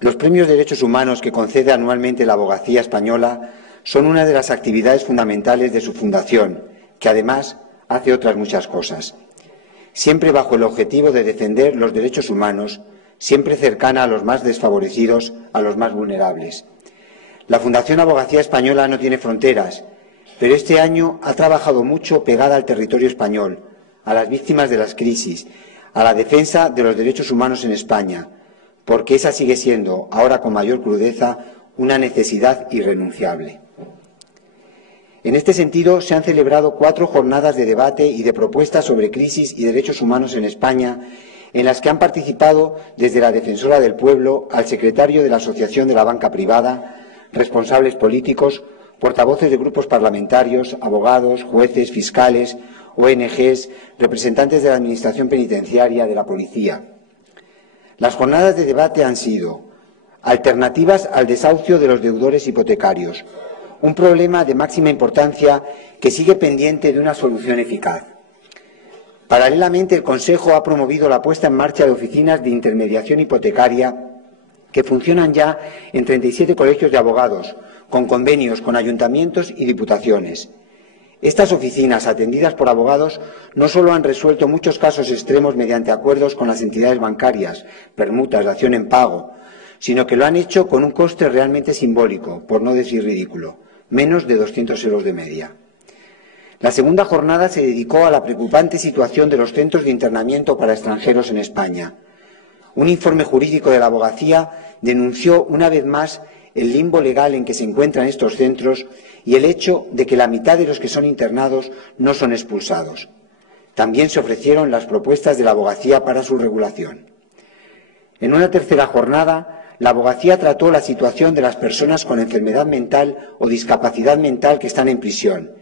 Los premios de derechos humanos que concede anualmente la Abogacía Española son una de las actividades fundamentales de su fundación, que además hace otras muchas cosas. Siempre bajo el objetivo de defender los derechos humanos, siempre cercana a los más desfavorecidos, a los más vulnerables. La Fundación Abogacía Española no tiene fronteras, pero este año ha trabajado mucho pegada al territorio español, a las víctimas de las crisis, a la defensa de los derechos humanos en España, porque esa sigue siendo, ahora con mayor crudeza, una necesidad irrenunciable. En este sentido, se han celebrado 4 jornadas de debate y de propuestas sobre crisis y derechos humanos en España, en las que han participado desde la Defensora del Pueblo al secretario de la Asociación de la Banca Privada, responsables políticos, portavoces de grupos parlamentarios, abogados, jueces, fiscales, ONGs, representantes de la Administración Penitenciaria, de la Policía. Las jornadas de debate han sido alternativas al desahucio de los deudores hipotecarios, un problema de máxima importancia que sigue pendiente de una solución eficaz. Paralelamente, el Consejo ha promovido la puesta en marcha de oficinas de intermediación hipotecaria que funcionan ya en 37 colegios de abogados, con convenios con ayuntamientos y diputaciones. Estas oficinas, atendidas por abogados, no solo han resuelto muchos casos extremos mediante acuerdos con las entidades bancarias, permutas, dación en pago, sino que lo han hecho con un coste realmente simbólico, por no decir ridículo, menos de 200 euros de media. La segunda jornada se dedicó a la preocupante situación de los centros de internamiento para extranjeros en España. Un informe jurídico de la Abogacía denunció una vez más el limbo legal en que se encuentran estos centros y el hecho de que la mitad de los que son internados no son expulsados. También se ofrecieron las propuestas de la Abogacía para su regulación. En una tercera jornada, la Abogacía trató la situación de las personas con enfermedad mental o discapacidad mental que están en prisión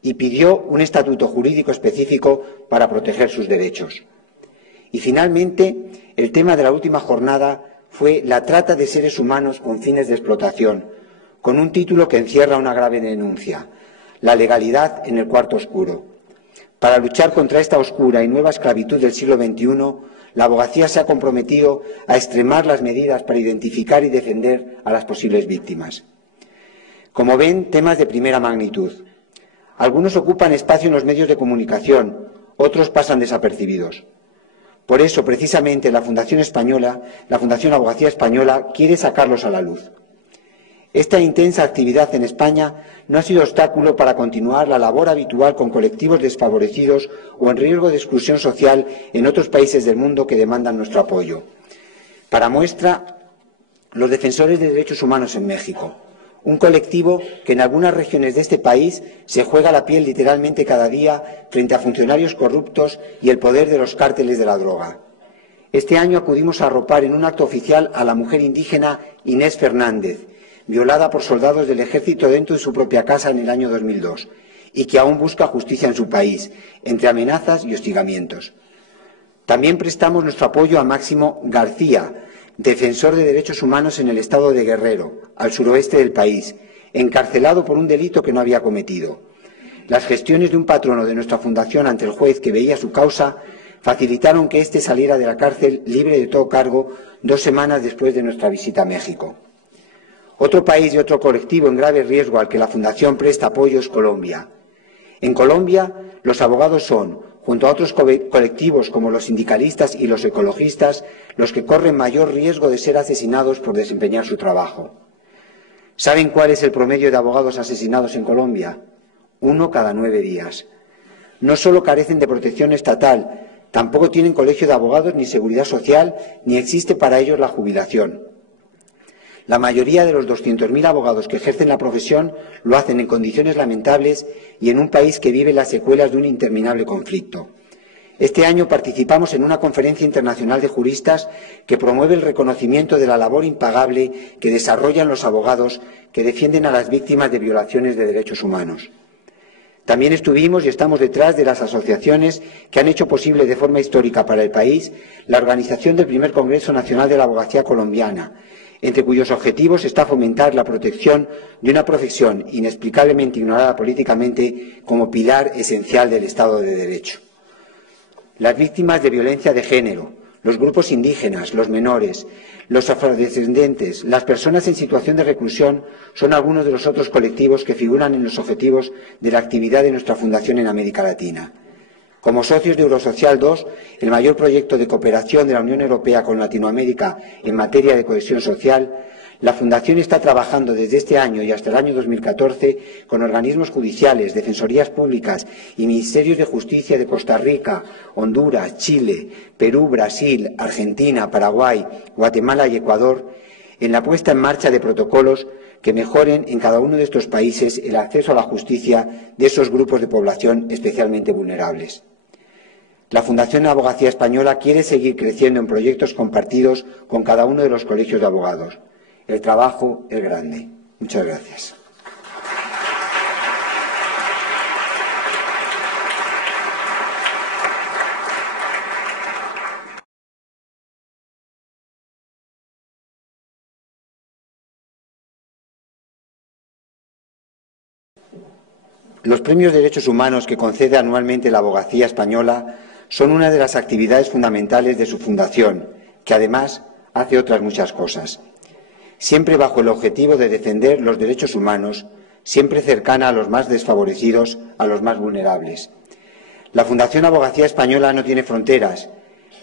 y pidió un estatuto jurídico específico para proteger sus derechos. Y finalmente, el tema de la última jornada fue la trata de seres humanos con fines de explotación, con un título que encierra una grave denuncia: la legalidad en el cuarto oscuro. Para luchar contra esta oscura y nueva esclavitud del siglo XXI, la Abogacía se ha comprometido a extremar las medidas para identificar y defender a las posibles víctimas. Como ven, temas de primera magnitud. Algunos ocupan espacio en los medios de comunicación, otros pasan desapercibidos. Por eso, precisamente, la Fundación Abogacía Española, quiere sacarlos a la luz. Esta intensa actividad en España no ha sido obstáculo para continuar la labor habitual con colectivos desfavorecidos o en riesgo de exclusión social en otros países del mundo que demandan nuestro apoyo. Para muestra, los defensores de derechos humanos en México, un colectivo que en algunas regiones de este país se juega la piel literalmente cada día frente a funcionarios corruptos y el poder de los cárteles de la droga. Este año acudimos a arropar en un acto oficial a la mujer indígena Inés Fernández, violada por soldados del ejército dentro de su propia casa en el año 2002, y que aún busca justicia en su país, entre amenazas y hostigamientos. También prestamos nuestro apoyo a Máximo García, defensor de derechos humanos en el estado de Guerrero, al suroeste del país, encarcelado por un delito que no había cometido. Las gestiones de un patrono de nuestra fundación ante el juez que veía su causa facilitaron que éste saliera de la cárcel libre de todo cargo 2 semanas después de nuestra visita a México. Otro país y otro colectivo en grave riesgo al que la Fundación presta apoyo es Colombia. En Colombia, los abogados son, junto a otros colectivos como los sindicalistas y los ecologistas, los que corren mayor riesgo de ser asesinados por desempeñar su trabajo. ¿Saben cuál es el promedio de abogados asesinados en Colombia? 1 cada 9 días. No solo carecen de protección estatal, tampoco tienen colegio de abogados ni seguridad social, ni existe para ellos la jubilación. La mayoría de los 200.000 abogados que ejercen la profesión lo hacen en condiciones lamentables y en un país que vive las secuelas de un interminable conflicto. Este año participamos en una conferencia internacional de juristas que promueve el reconocimiento de la labor impagable que desarrollan los abogados que defienden a las víctimas de violaciones de derechos humanos. También estuvimos y estamos detrás de las asociaciones que han hecho posible de forma histórica para el país la organización del primer Congreso Nacional de la Abogacía Colombiana, entre cuyos objetivos está fomentar la protección de una profesión inexplicablemente ignorada políticamente como pilar esencial del Estado de Derecho. Las víctimas de violencia de género, los grupos indígenas, los menores, los afrodescendientes, las personas en situación de reclusión son algunos de los otros colectivos que figuran en los objetivos de la actividad de nuestra Fundación en América Latina. Como socios de Eurosocial II, el mayor proyecto de cooperación de la Unión Europea con Latinoamérica en materia de cohesión social, la Fundación está trabajando desde este año y hasta el año 2014 con organismos judiciales, defensorías públicas y ministerios de justicia de Costa Rica, Honduras, Chile, Perú, Brasil, Argentina, Paraguay, Guatemala y Ecuador en la puesta en marcha de protocolos que mejoren en cada uno de estos países el acceso a la justicia de esos grupos de población especialmente vulnerables. La Fundación Abogacía Española quiere seguir creciendo en proyectos compartidos con cada uno de los colegios de abogados. El trabajo es grande. Muchas gracias. Los premios de derechos humanos que concede anualmente la Abogacía Española son una de las actividades fundamentales de su fundación, que además hace otras muchas cosas. Siempre bajo el objetivo de defender los derechos humanos, siempre cercana a los más desfavorecidos, a los más vulnerables. La Fundación Abogacía Española no tiene fronteras,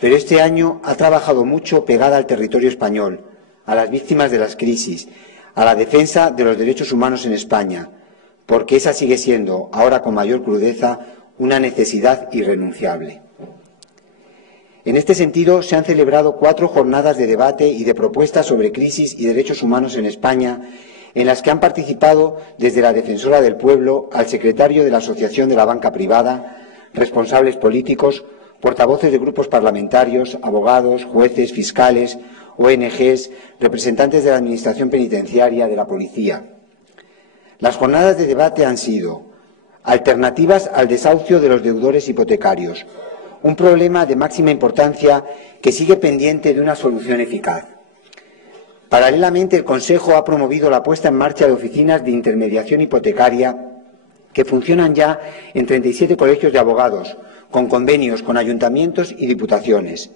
pero este año ha trabajado mucho pegada al territorio español, a las víctimas de las crisis, a la defensa de los derechos humanos en España, porque esa sigue siendo, ahora con mayor crudeza, una necesidad irrenunciable. En este sentido, se han celebrado 4 jornadas de debate y de propuestas sobre crisis y derechos humanos en España, en las que han participado desde la Defensora del Pueblo al secretario de la Asociación de la Banca Privada, responsables políticos, portavoces de grupos parlamentarios, abogados, jueces, fiscales, ONGs, representantes de la Administración Penitenciaria, de la Policía. Las jornadas de debate han sido alternativas al desahucio de los deudores hipotecarios, un problema de máxima importancia que sigue pendiente de una solución eficaz. Paralelamente, el Consejo ha promovido la puesta en marcha de oficinas de intermediación hipotecaria que funcionan ya en 37 colegios de abogados, con convenios con ayuntamientos y diputaciones.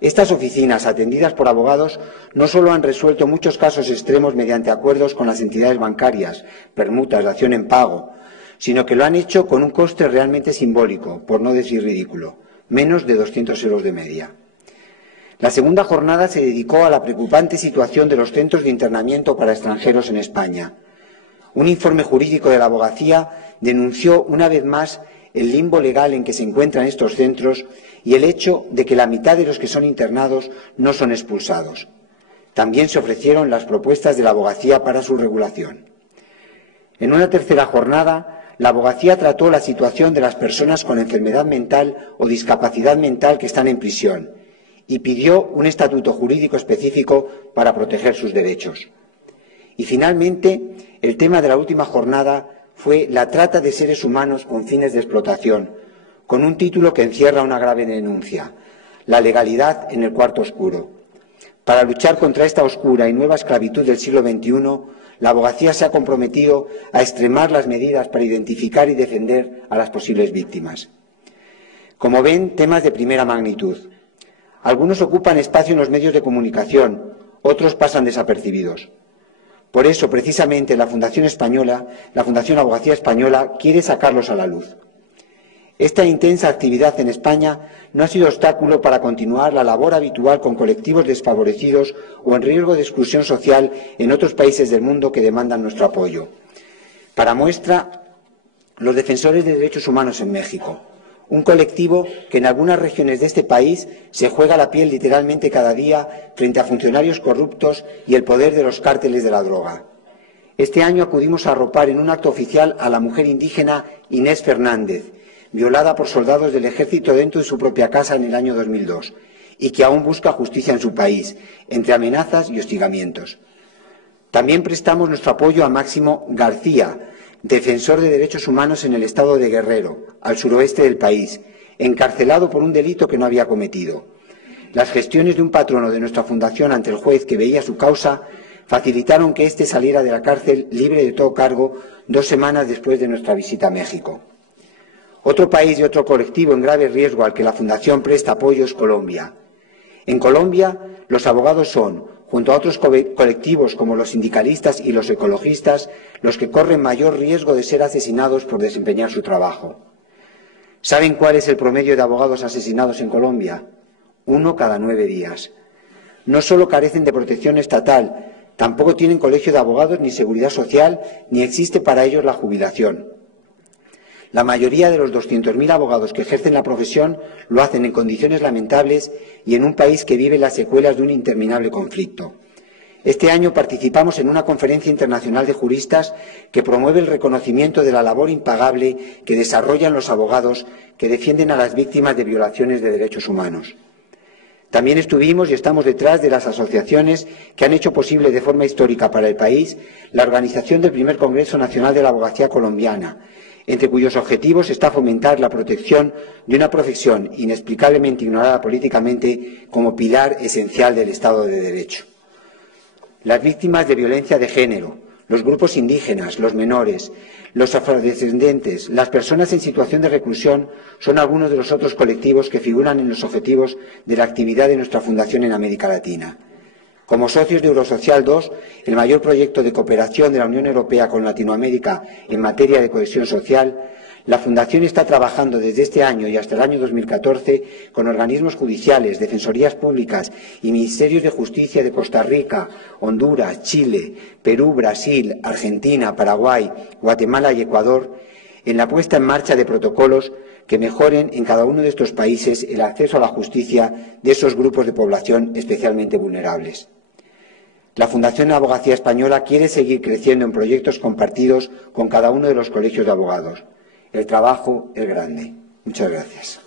Estas oficinas, atendidas por abogados, no solo han resuelto muchos casos extremos mediante acuerdos con las entidades bancarias, permutas, dación en pago, sino que lo han hecho con un coste realmente simbólico, por no decir ridículo, menos de 200 euros de media. La segunda jornada se dedicó a la preocupante situación de los centros de internamiento para extranjeros en España. Un informe jurídico de la Abogacía denunció una vez más el limbo legal en que se encuentran estos centros y el hecho de que la mitad de los que son internados no son expulsados. También se ofrecieron las propuestas de la Abogacía para su regulación. En una tercera jornada, la Abogacía trató la situación de las personas con enfermedad mental o discapacidad mental que están en prisión y pidió un estatuto jurídico específico para proteger sus derechos. Y finalmente, el tema de la última jornada fue la trata de seres humanos con fines de explotación, con un título que encierra una grave denuncia: la legalidad en el cuarto oscuro. Para luchar contra esta oscura y nueva esclavitud del siglo XXI, la Abogacía se ha comprometido a extremar las medidas para identificar y defender a las posibles víctimas. Como ven, temas de primera magnitud. Algunos ocupan espacio en los medios de comunicación, otros pasan desapercibidos. Por eso, precisamente, la Fundación Abogacía Española quiere sacarlos a la luz. Esta intensa actividad en España no ha sido obstáculo para continuar la labor habitual con colectivos desfavorecidos o en riesgo de exclusión social en otros países del mundo que demandan nuestro apoyo. Para muestra, los defensores de derechos humanos en México, un colectivo que en algunas regiones de este país se juega la piel literalmente cada día frente a funcionarios corruptos y el poder de los cárteles de la droga. Este año acudimos a arropar en un acto oficial a la mujer indígena Inés Fernández, violada por soldados del ejército dentro de su propia casa en el año 2002, y que aún busca justicia en su país, entre amenazas y hostigamientos. También prestamos nuestro apoyo a Máximo García, defensor de derechos humanos en el estado de Guerrero, al suroeste del país, encarcelado por un delito que no había cometido. Las gestiones de un patrono de nuestra fundación ante el juez que veía su causa facilitaron que éste saliera de la cárcel libre de todo cargo 2 semanas después de nuestra visita a México. Otro país y otro colectivo en grave riesgo al que la Fundación presta apoyo es Colombia. En Colombia, los abogados son, junto a otros colectivos como los sindicalistas y los ecologistas, los que corren mayor riesgo de ser asesinados por desempeñar su trabajo. ¿Saben cuál es el promedio de abogados asesinados en Colombia? 1 cada 9 días. No solo carecen de protección estatal, tampoco tienen colegio de abogados ni seguridad social, ni existe para ellos la jubilación. La mayoría de los 200.000 abogados que ejercen la profesión lo hacen en condiciones lamentables y en un país que vive las secuelas de un interminable conflicto. Este año participamos en una conferencia internacional de juristas que promueve el reconocimiento de la labor impagable que desarrollan los abogados que defienden a las víctimas de violaciones de derechos humanos. También estuvimos y estamos detrás de las asociaciones que han hecho posible de forma histórica para el país la organización del primer Congreso Nacional de la Abogacía Colombiana, entre cuyos objetivos está fomentar la protección de una profesión inexplicablemente ignorada políticamente como pilar esencial del Estado de Derecho. Las víctimas de violencia de género, los grupos indígenas, los menores, los afrodescendientes, las personas en situación de reclusión son algunos de los otros colectivos que figuran en los objetivos de la actividad de nuestra Fundación en América Latina. Como socios de Eurosocial II, el mayor proyecto de cooperación de la Unión Europea con Latinoamérica en materia de cohesión social, la Fundación está trabajando desde este año y hasta el año 2014 con organismos judiciales, defensorías públicas y ministerios de justicia de Costa Rica, Honduras, Chile, Perú, Brasil, Argentina, Paraguay, Guatemala y Ecuador en la puesta en marcha de protocolos que mejoren en cada uno de estos países el acceso a la justicia de esos grupos de población especialmente vulnerables. La Fundación Abogacía Española quiere seguir creciendo en proyectos compartidos con cada uno de los colegios de abogados. El trabajo es grande. Muchas gracias.